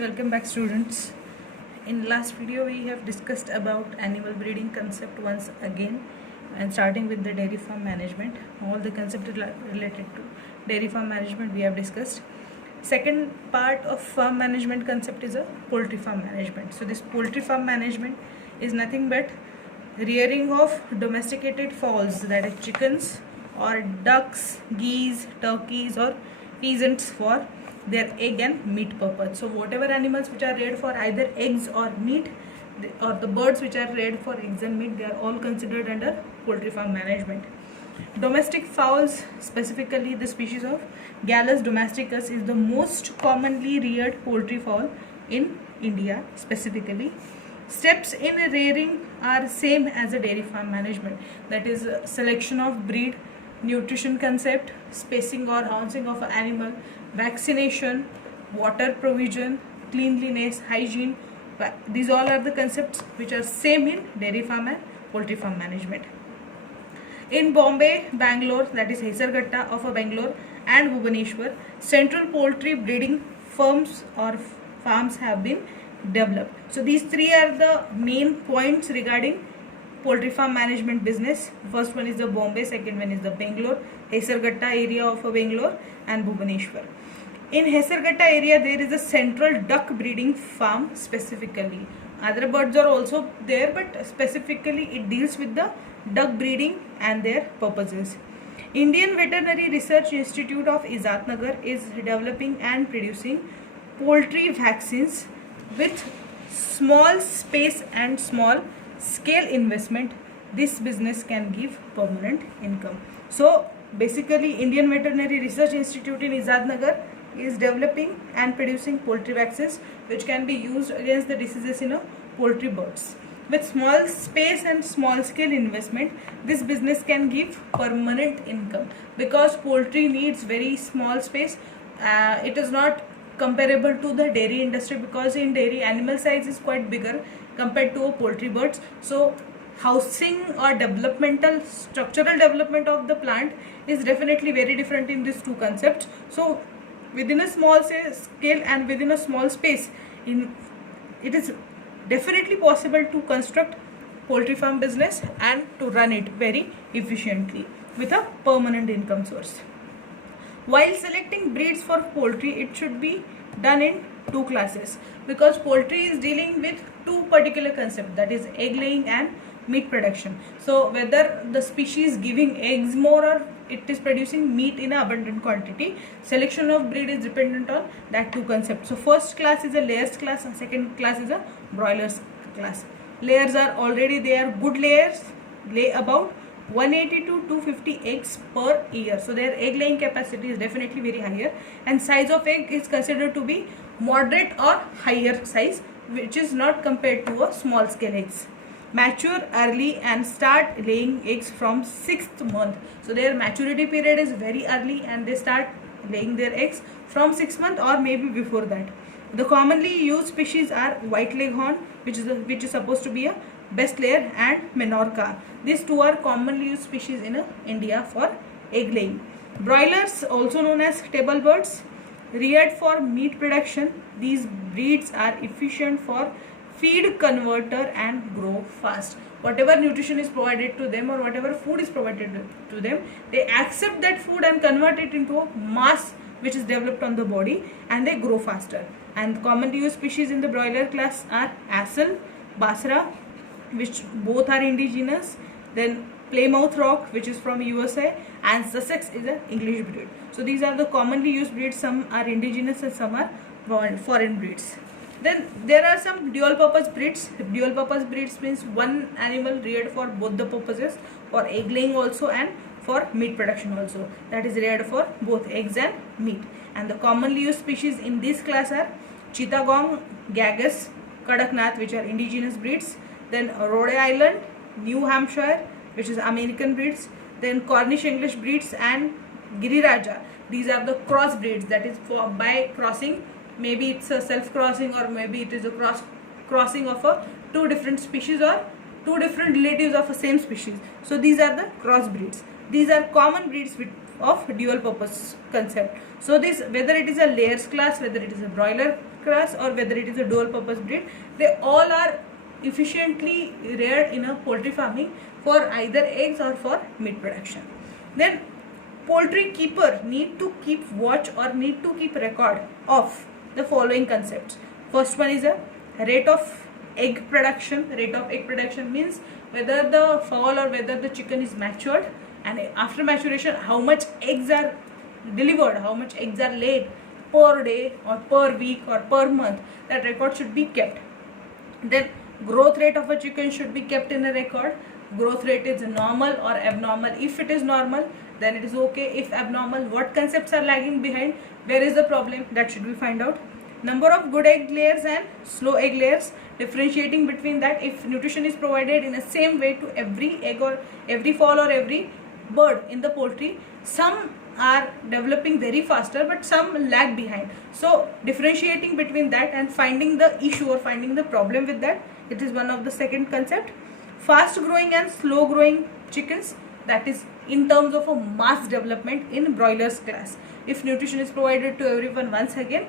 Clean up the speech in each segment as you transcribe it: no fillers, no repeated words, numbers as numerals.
Welcome back, students. In last video we have discussed about animal breeding concept once again, and starting with the dairy farm management. All the concepts related to dairy farm management we have discussed. Second part of farm management concept is a poultry farm management. So this poultry farm management is nothing but rearing of domesticated fowls, that is chickens or ducks, geese, turkeys or pheasants for their egg and meat purpose. So whatever animals which are reared for either eggs or meat, or the birds which are reared for eggs and meat, they are all considered under poultry farm management. Domestic fowls, specifically the species of Gallus domesticus, is the most commonly reared poultry fowl in India specifically. Steps in rearing are same as a dairy farm management, that is selection of breed, nutrition concept, spacing or housing of an animal, vaccination, water provision, cleanliness, hygiene. These all are the concepts which are same in dairy farm and poultry farm management. In Bombay, Bangalore, that is Hesarghatta of Bangalore, and Bhubaneswar, central poultry breeding firms or farms have been developed. So these three are the main points regarding poultry farm management business. First one is the Bombay, second one is the Bangalore, Hesarghatta area of Bangalore, and Bhubaneswar. In Hesarghatta area, there is a central duck breeding farm specifically. Other birds are also there, but specifically it deals with the duck breeding and their purposes. Indian Veterinary Research Institute of Izatnagar is developing and producing poultry vaccines with small space and small scale investment. This business can give permanent income. So basically, Indian Veterinary Research Institute in Izatnagar is developing and producing poultry vaccines which can be used against the diseases in poultry birds. With small space and small scale investment, this business can give permanent income, because poultry needs very small space. It is not comparable to the dairy industry, because in dairy animal size is quite bigger compared to poultry birds. So housing or developmental structural development of the plant is definitely very different in these two concepts. So within a small scale and within a small space, it is definitely possible to construct poultry farm business and to run it very efficiently with a permanent income source. While selecting breeds for poultry, it should be done in two classes, because poultry is dealing with two particular concepts, that is egg laying and meat production. So whether the species giving eggs more or it is producing meat in abundant quantity, selection of breed is dependent on that two concepts. So first class is a layers class and second class is a broilers class. Layers are already there, good layers lay about 180 to 250 eggs per year. So their egg laying capacity is definitely very higher, and size of egg is considered to be moderate or higher size, which is not compared to a small scale eggs. Mature early and start laying eggs from 6th month. So their maturity period is very early and they start laying their eggs from 6th month or maybe before that. The commonly used species are white leghorn, which is supposed to be a best layer, and Menorca. These two are commonly used species in India for egg laying. Broilers, also known as table birds, reared for meat production. These breeds are efficient for feed converter and grow fast. Whatever nutrition is provided to them or whatever food is provided to them, they accept that food and convert it into a mass which is developed on the body, and they grow faster. And commonly used species in the broiler class are Assal, Basra, which both are indigenous, then Plymouth Rock, which is from USA, and Sussex is an English breed. So these are the commonly used breeds. Some are indigenous and some are foreign breeds. Then there are some dual purpose breeds. Dual purpose breeds means one animal reared for both the purposes, for egg laying also and for meat production also, that is reared for both eggs and meat. And the commonly used species in this class are Chittagong, Gagus, Kadaknath, which are indigenous breeds, then Rhode Island, New Hampshire, which is American breeds, then Cornish English breeds, and Giriraja. These are the cross breeds, that is for by crossing. Maybe it's a self-crossing or maybe it is a crossing of two different species or two different relatives of a same species. So these are the cross breeds. These are common breeds of dual purpose concept. So this, whether it is a layers class, whether it is a broiler class, or whether it is a dual purpose breed, they all are efficiently reared in a poultry farming for either eggs or for meat production. Then poultry keeper need to keep watch or need to keep record of the following concepts. First one is a rate of egg production. Rate of egg production means whether the fowl or whether the chicken is matured, and after maturation how much eggs are delivered, how much eggs are laid per day or per week or per month. That record should be kept. Then growth rate of a chicken should be kept in a record. Growth rate is normal or abnormal. If it is normal, then it is okay. If abnormal, what concepts are lagging behind, where is the problem, that should be find out. Number of good egg layers and slow egg layers, differentiating between that. If nutrition is provided in the same way to every egg or every fowl or every bird in the poultry, some are developing very faster but some lag behind. So differentiating between that and finding the issue or finding the problem with that, it is one of the second concept. Fast growing and slow growing chickens, that is in terms of a mass development in broilers class. If nutrition is provided to everyone, once again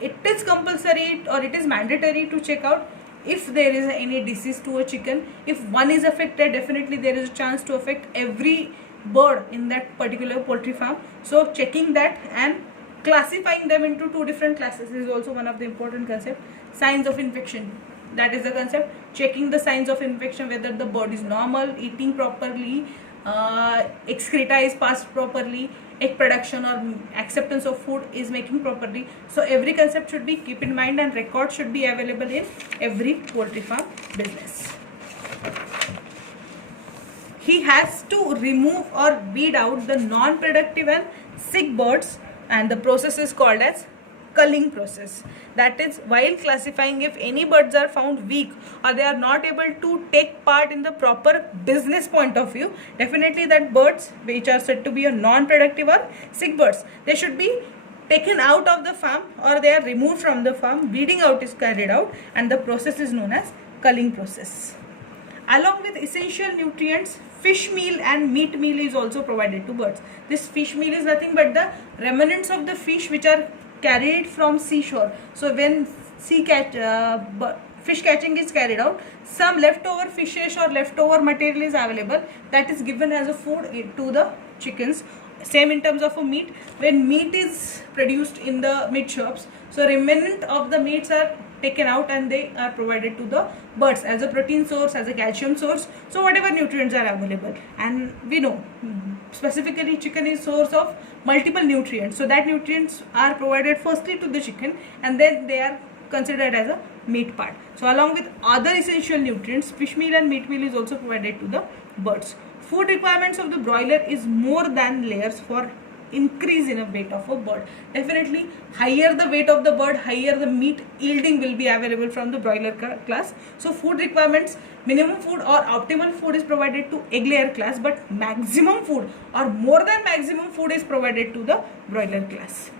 it is compulsory or it is mandatory to check out if there is any disease to a chicken. If one is affected, definitely there is a chance to affect every bird in that particular poultry farm. So checking that and classifying them into two different classes is also one of the important concept. Signs of infection, that is the concept. Checking the signs of infection, whether the bird is normal, eating properly, excreta is passed properly, egg production or acceptance of food is making properly. So every concept should be keep in mind and record should be available in every poultry farm business. He has to remove or weed out the non-productive and sick birds, and the process is called as culling process. That is, while classifying, if any birds are found weak or they are not able to take part in the proper business point of view, definitely that birds which are said to be a non-productive or sick birds, they should be taken out of the farm or they are removed from the farm. Weeding out is carried out and the process is known as culling process. Along with essential nutrients, fish meal and meat meal is also provided to birds. This fish meal is nothing but the remnants of the fish which are carried from seashore. So when fish catching is carried out, some leftover fishes or leftover material is available, that is given as a food to the chickens. Same in terms of a meat. When meat is produced in the meat shops, so remnant of the meats are taken out and they are provided to the birds as a protein source, as a calcium source. So whatever nutrients are available, and we know specifically chicken is source of multiple nutrients, so that nutrients are provided firstly to the chicken and then they are considered as a meat part. So along with other essential nutrients, fish meal and meat meal is also provided to the birds. Food requirements of the broiler is more than layers for increase in a weight of a bird. Definitely higher the weight of the bird, higher the meat yielding will be available from the broiler class. So food requirements, minimum food or optimal food is provided to egg layer class, but maximum food or more than maximum food is provided to the broiler class.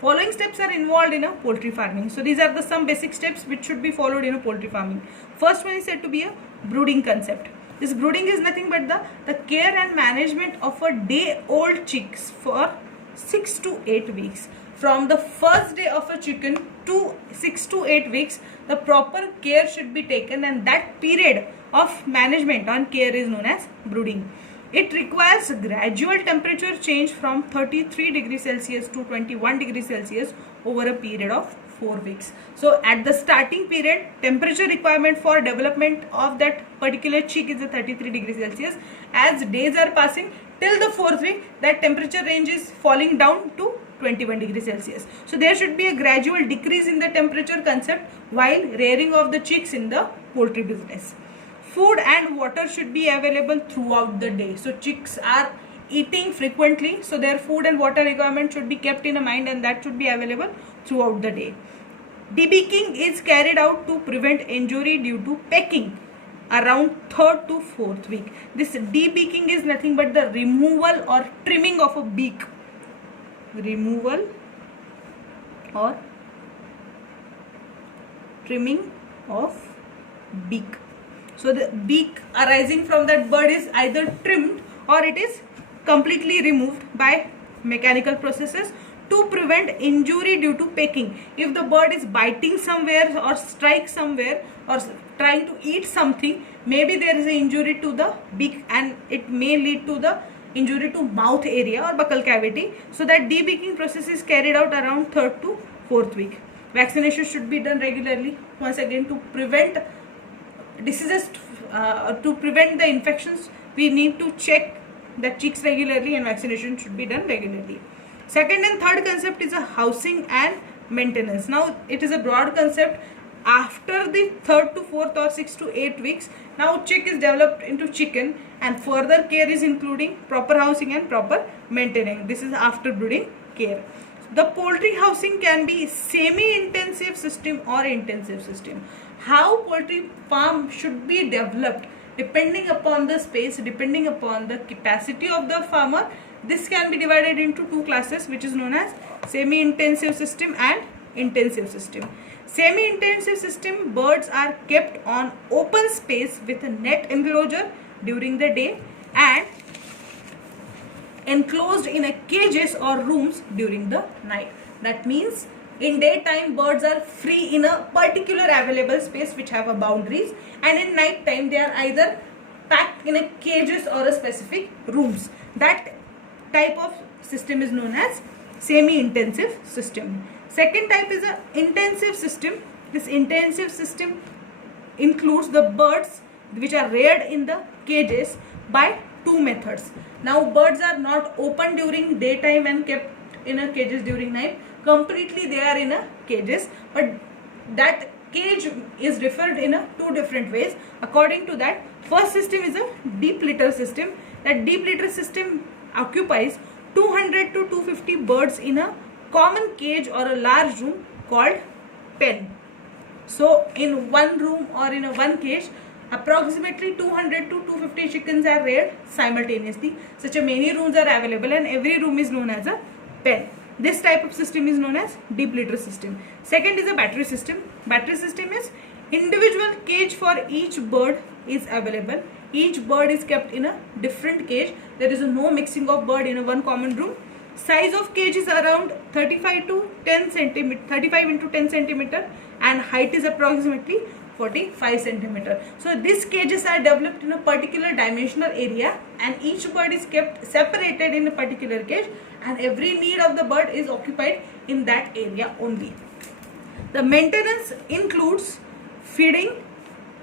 Following steps are involved in a poultry farming. So these are the some basic steps which should be followed in a poultry farming. First one is said to be a brooding concept. This brooding is nothing but the care and management of a day-old chicks for 6 to 8 weeks. From the first day of a chicken to 6 to 8 weeks, the proper care should be taken, and that period of management and care is known as brooding. It requires gradual temperature change from 33 degrees Celsius to 21 degrees Celsius over a period of 4 weeks. So at the starting period, temperature requirement for development of that particular chick is a 33 degrees Celsius. As days are passing till the 4th week, that temperature range is falling down to 21 degrees Celsius. So there should be a gradual decrease in the temperature concept while rearing of the chicks in the poultry business. Food and water should be available throughout the day. So chicks are eating frequently, so their food and water requirement should be kept in mind, and that should be available throughout the day. Debeaking is carried out to prevent injury due to pecking around 3rd to 4th week. This debeaking is nothing but the removal or trimming of a beak. Removal or trimming of beak. So the beak arising from that bird is either trimmed or it is completely removed by mechanical processes to prevent injury due to pecking. If the bird is biting somewhere or strike somewhere or trying to eat something, maybe there is an injury to the beak and it may lead to the injury to mouth area or buccal cavity. So that debeaking process is carried out around 3rd to 4th week. Vaccination should be done regularly, once again, to prevent diseases, to prevent the infections. We need to check the chicks regularly and vaccination should be done regularly. Second and third concept is a housing and maintenance. Now it is a broad concept. After the 3rd to 4th or 6 to 8 weeks, now chick is developed into chicken and further care is including proper housing and proper maintenance. This is after brooding care. The poultry housing can be semi-intensive system or intensive system. How poultry farm should be developed depending upon the space, depending upon the capacity of the farmer. This can be divided into 2 classes, which is known as semi-intensive system and intensive system. Semi-intensive system, birds are kept on open space with a net enclosure during the day and enclosed in a cages or rooms during the night. That means in daytime birds are free in a particular available space which have a boundaries, and in night time they are either packed in a cages or a specific rooms. That type of system is known as semi-intensive system. Second type is an intensive system. This intensive system includes the birds which are reared in the cages by 2 methods. Now birds are not open during daytime and kept in a cages during night. Completely they are in a cages, but that cage is referred in a 2 different ways. According to that, first system is a deep litter system. That deep litter system occupies 200 to 250 birds in a common cage or a large room called pen. So in one room or in a one cage, approximately 200 to 250 chickens are reared simultaneously. Such a many rooms are available and every room is known as a pen. This type of system is known as deep litter system. Second is a battery system. Battery system is individual cage for each bird is available. Each bird is kept in a different cage. There is no mixing of bird in a one common room. Size of cage is around 35 to 10 centimeter, 35 into 10 centimeter, and height is approximately 45 centimeter. So these cages are developed in a particular dimensional area and each bird is kept separated in a particular cage and every need of the bird is occupied in that area only. The maintenance includes feeding,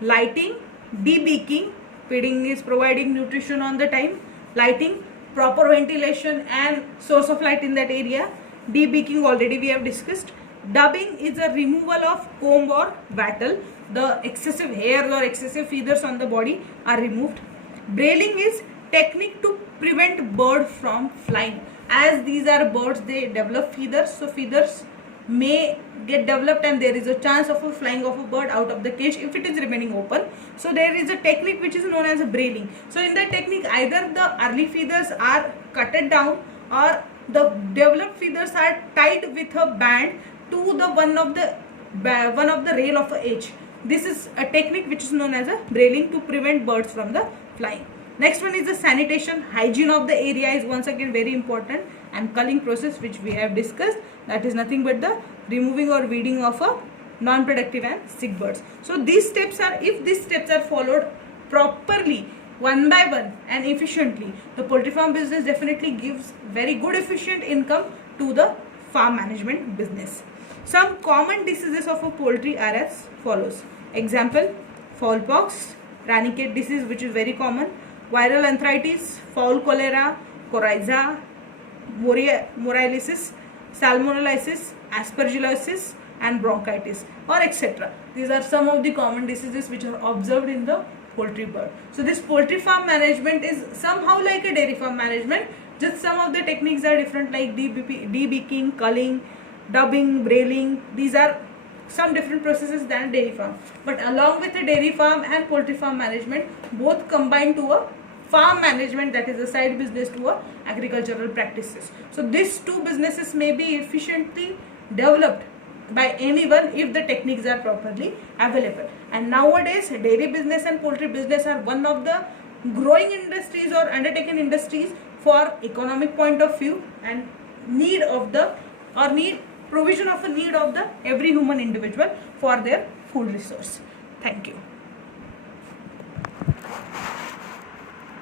lighting, debeaking. Feeding is providing nutrition on the time, lighting, proper ventilation and source of light in that area. Debeaking already we have discussed. Dubbing is a removal of comb or wattle. The excessive hairs or excessive feathers on the body are removed. Brailing is technique to prevent bird from flying. As these are birds, they develop feathers, so feathers may get developed and there is a chance of a flying of a bird out of the cage if it is remaining open. So there is a technique which is known as a brailing. So in that technique, either the early feathers are cutted down or the developed feathers are tied with a band to the one of the rail of a edge. This is a technique which is known as a brailing to prevent birds from the flying. Next one is the sanitation. Hygiene of the area is once again very important, and culling process which we have discussed, that is nothing but the removing or weeding of a non-productive and sick birds. So these steps are, if these steps are followed properly, one by one and efficiently, the poultry farm business definitely gives very good efficient income to the farm management business. Some common diseases of a poultry are as follows. Example, fowl pox, ranicate disease which is very common, viral arthritis, fowl cholera, coryza, morellosis, salmonellosis, aspergillosis and bronchitis or etc. These are some of the common diseases which are observed in the poultry bird. So this poultry farm management is somehow like a dairy farm management, just some of the techniques are different, like debeaking, culling, dubbing, brailing. These are some different processes than dairy farm, but along with the dairy farm and poultry farm management, both combine to a farm management, that is a side business to a agricultural practices. So these two businesses may be efficiently developed by anyone if the techniques are properly available. And nowadays dairy business and poultry business are one of the growing industries or undertaken industries for economic point of view and need of the or need provision of a need of the every human individual for their food resource. Thank you.